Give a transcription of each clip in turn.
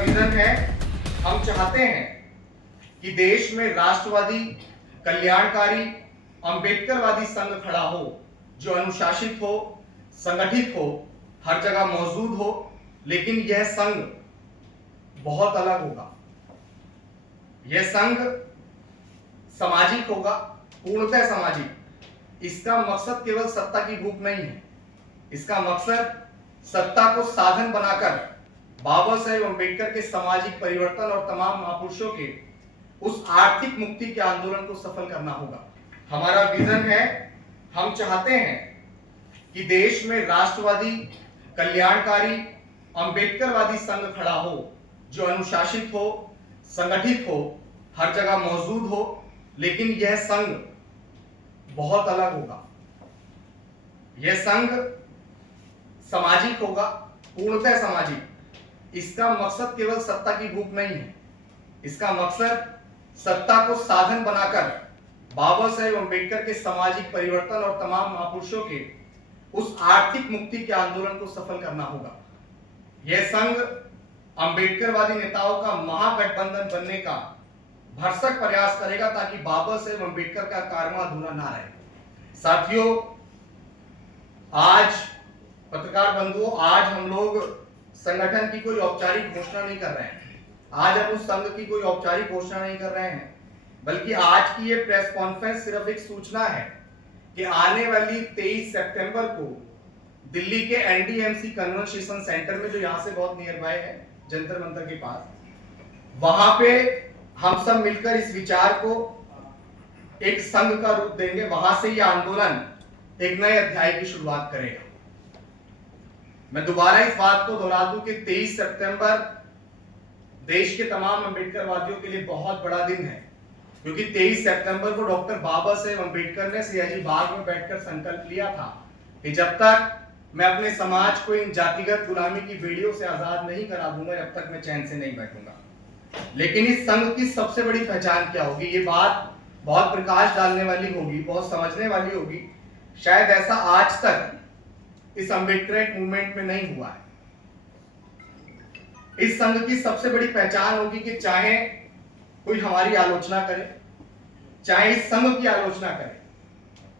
Vision है, हम चाहते हैं कि देश में राष्ट्रवादी, कल्याणकारी, अंबेडकरवादी संघ खड़ा हो, जो अनुशासित हो, संगठित हो, हर जगह मौजूद हो। लेकिन यह संघ बहुत अलग होगा। यह संघ सामाजिक होगा, पूर्णतः सामाजिक। इसका मकसद केवल सत्ता की भूख नहीं है। इसका मकसद सत्ता को साधन बनाकर बाबा साहेब अंबेडकर के सामाजिक परिवर्तन और तमाम महापुरुषों के उस आर्थिक मुक्ति के आंदोलन को सफल करना होगा। हमारा विजन है, हम चाहते हैं कि देश में राष्ट्रवादी, कल्याणकारी, अंबेडकरवादी संघ खड़ा हो, जो अनुशासित हो, संगठित हो, हर जगह मौजूद हो। लेकिन यह संघ बहुत अलग होगा। यह संघ सामाजिक होगा, पूर्णतः सामाजिक। इसका मकसद केवल सत्ता की भूख नहीं है। इसका मकसद सत्ता को साधन बनाकर बाबा साहेब अंबेडकर के सामाजिक परिवर्तन और तमाम महापुरुषों के उस आर्थिक मुक्ति के आंदोलन को सफल करना होगा। यह संघ अंबेडकरवादी नेताओं का महागठबंधन बनने का भरसक प्रयास करेगा, ताकि बाबा साहेब अंबेडकर का कारनामा अधूरा ना रहे। साथियों, आज पत्रकार बंधुओं, आज हम लोग संगठन की कोई औपचारिक घोषणा नहीं कर रहे हैं। आज हम उस संघ की कोई औपचारिक घोषणा नहीं कर रहे हैं, बल्कि आज की ये प्रेस कॉन्फ्रेंस सिर्फ एक सूचना है कि आने वाली 23 सितंबर को दिल्ली के एनडीएमसी कन्वेंशन सेंटर में, जो यहाँ से बहुत नियर बाय है, जंतर मंतर के पास, वहां पे हम सब मिलकर इस विचार को एक संघ का रूप देंगे। वहां से ये आंदोलन एक नए अध्याय की शुरुआत करेगा। मैं दोबारा इस बात को दोहरा दूं कि 23 सितंबर देश के तमाम अंबेडकरवादियों के लिए बहुत बड़ा दिन है, क्योंकि 23 सितंबर को डॉक्टर बाबा साहेब अंबेडकर ने सियाजी बाग में बैठकर संकल्प लिया था कि जब तक मैं अपने समाज को इन जातिगत गुलामी की बेड़ियों से आजाद नहीं करा दूंगा, जब तक मैं चैन से नहीं बैठूंगा। लेकिन इस संघ की सबसे बड़ी पहचान क्या होगी? ये बात बहुत प्रकाश डालने वाली होगी, बहुत समझने वाली होगी। शायद ऐसा आज तक इस अम्बेडकर मूवमेंट में नहीं हुआ है। इस संघ की सबसे बड़ी पहचान होगी कि चाहे कोई हमारी आलोचना करे, चाहे इस संघ की आलोचना करे,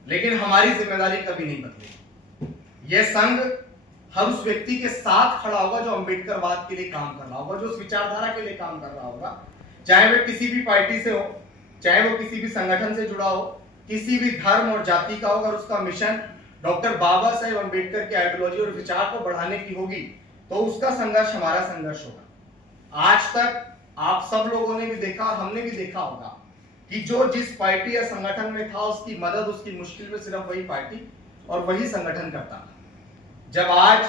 लेकिन हमारी जिम्मेदारी कभी नहीं बदलेगी। यह संघ हर उस व्यक्ति के साथ खड़ा होगा जो अम्बेडकरवाद के लिए काम कर रहा होगा, जो उस विचारधारा के लिए काम कर रहा होगा, चाहे वह किसी भी पार्टी से हो, चाहे वो किसी भी संगठन से जुड़ा हो, किसी भी धर्म और जाति का होगा, और उसका मिशन डॉक्टर बाबा साहेब अंबेडकर की आइडियोलॉजी और विचार को बढ़ाने की होगी, तो उसका संघर्ष हमारा संघर्ष होगा। आज तक आप सब लोगों ने भी देखा, हमने भी देखा होगा कि जो जिस पार्टी या संगठन में था, उसकी मदद, उसकी मुश्किल में सिर्फ वही पार्टी और वही संगठन करता था। जब आज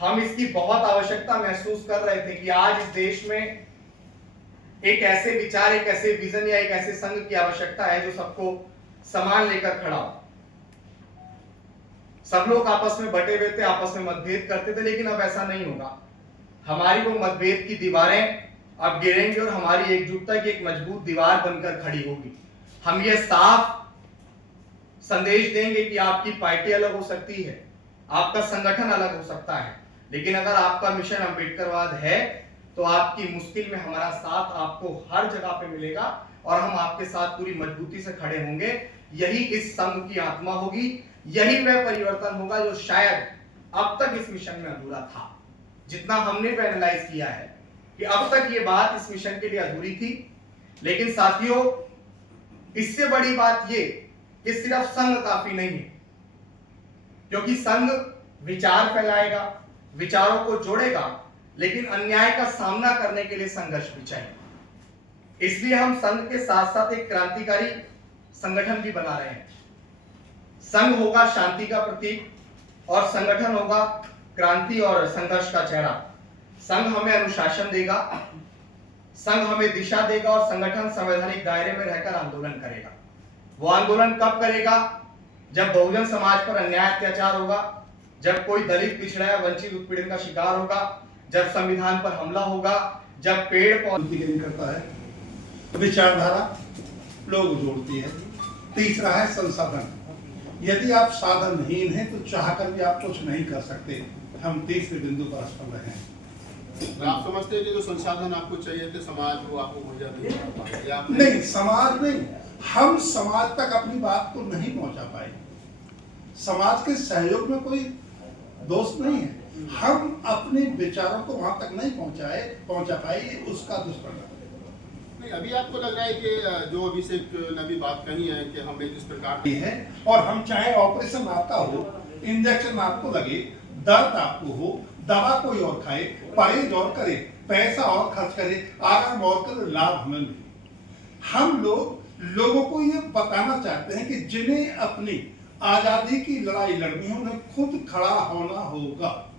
हम इसकी बहुत आवश्यकता महसूस कर रहे थे कि आज इस देश में एक ऐसे विचार, एक ऐसे विजन या एक ऐसे संघ की आवश्यकता है जो सबको समान लेकर खड़ा हो। सब लोग आपस में बटे हुए थे, आपस में मतभेद करते थे, लेकिन अब ऐसा नहीं होगा। हमारी वो मतभेद की दीवारें अब गिरेंगी और हमारी एकजुटता की एक मजबूत दीवार बनकर खड़ी होगी। हम ये साफ संदेश देंगे कि आपकी पार्टी अलग हो सकती है, आपका संगठन अलग हो सकता है, लेकिन अगर आपका मिशन अंबेडकरवाद है तो आपकी मुश्किल में हमारा साथ आपको हर जगह पे मिलेगा और हम आपके साथ पूरी मजबूती से खड़े होंगे। यही इस संघ की आत्मा होगी, यही वह परिवर्तन होगा जो शायद अब तक इस मिशन में अधूरा था। जितना हमने भी एनालाइज किया है कि अब तक ये बात इस मिशन के लिए अधूरी थी, लेकिन साथियों, इससे बड़ी बात ये कि सिर्फ संघ काफी नहीं है, क्योंकि संघ विचार फैलाएगा, विचारों को जोड़ेगा, लेकिन अन्याय का सामना करने के लिए संघर्ष भी चाहिए। इसलिए हम संघ के साथ साथ एक क्रांतिकारी संगठन भी बना रहे हैं। संघ होगा शांति का प्रतीक और संगठन होगा क्रांति और संघर्ष का चेहरा। संघ हमें अनुशासन देगा, संघ हमें दिशा देगा और संगठन संवैधानिक दायरे में रहकर आंदोलन करेगा। वो आंदोलन कब करेगा? जब बहुजन समाज पर अन्याय अत्याचार होगा, जब कोई दलित, पिछड़ा या वंचित उत्पीड़न का शिकार होगा, जब संविधान पर हमला होगा, जब पेड़ पौधे करता है, विचारधारा लोग जोड़ती है। तीसरा है संसाधन। यदि आप साधनहीन हैं तो चाहकर भी आप कुछ नहीं कर सकते। हम तीसरे बिंदु पर अटल रहे हैं। आप समझते हैं कि जो संसाधन आपको चाहिए थे समाज वो आपको मुहैया नहीं कर पाया, या आपने- नहीं, समाज नहीं, हम समाज तक अपनी बात को नहीं पहुंचा पाए। समाज के सहयोग में कोई दोष नहीं है, हम अपने विचारों को वहां तक नहीं पहुंचा पाए, ये उसका दुष्परिणाम नहीं, अभी आपको लग रहा है कि जो अभिषेक ने भी बात कही है कि हम एक इस प्रकार ये है। और हम चाहे ऑपरेशन आपका हो, इंजेक्शन आपको लगे, दर्द आपको हो, दवा कोई और खाए, परहेज और करे, पैसा और खर्च करे, आराम और करे, लाभ हमें मिले। हम लोगों को ये बताना चाहते हैं कि जिन्हें अपनी आजादी की लड़ाई लड़नी है उन्हें खुद खड़ा होना होगा।